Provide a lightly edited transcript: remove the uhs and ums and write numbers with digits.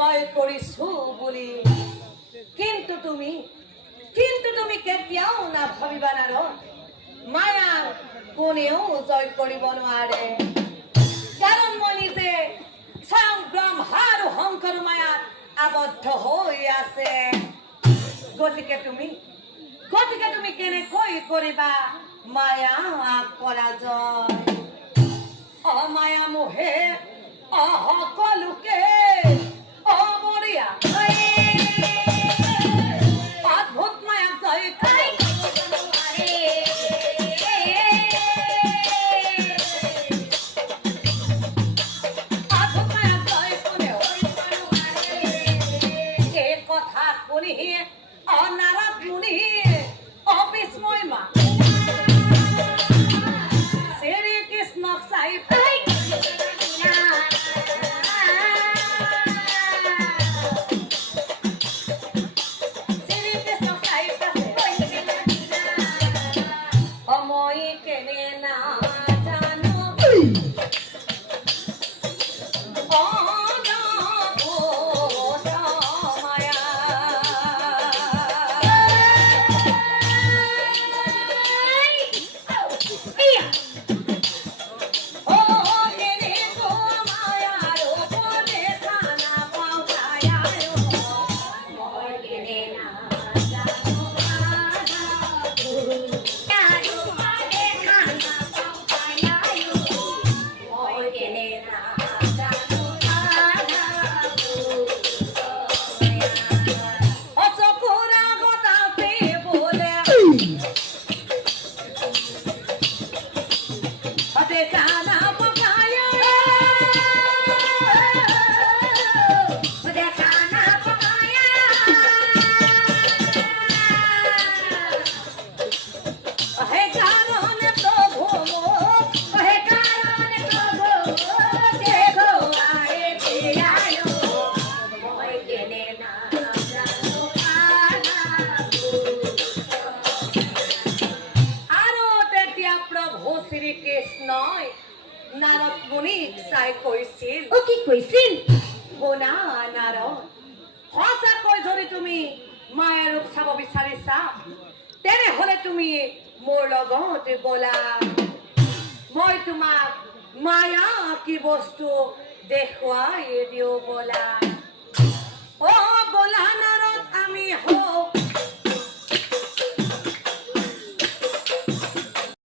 জয় কৰিছো বুলি কিন্তু তুমি কেতিয়াও না ভাবিবা নাৰদ মায়া কোনেও জয় কৰিব নোৱাৰে কাৰণ মই নিজে স্বয়ং ব্ৰহ্মা আৰু শংকৰ মায়াত আবদ্ধ হৈ আছে গতিকে তুমি কেনেকৈ কৰিবা মায়া পৰাজয় অমায়া মোহে সকলোকে অমৰীয়া অদ্ভুত মায়া জয় কথা শুনি অনাৰদ মুনি অবিস্ময় মা শ্ৰী কৃষ্ণক চাই সময় কেনে না জানো কৃষ্ণই নাৰদ মুনিক চাই কৈছিল কি কৈছিল শুনা নাৰদ সঁচাকৈ যদি তুমি মায়াৰ ৰূপ চাব বিচাৰিছা তেনেহলে তুমি মোৰ লগত বলা মই তোমাক মায়া কি বস্তু দেখুৱাই দিওঁ বলা অ বলা নাৰদ আমি হওঁ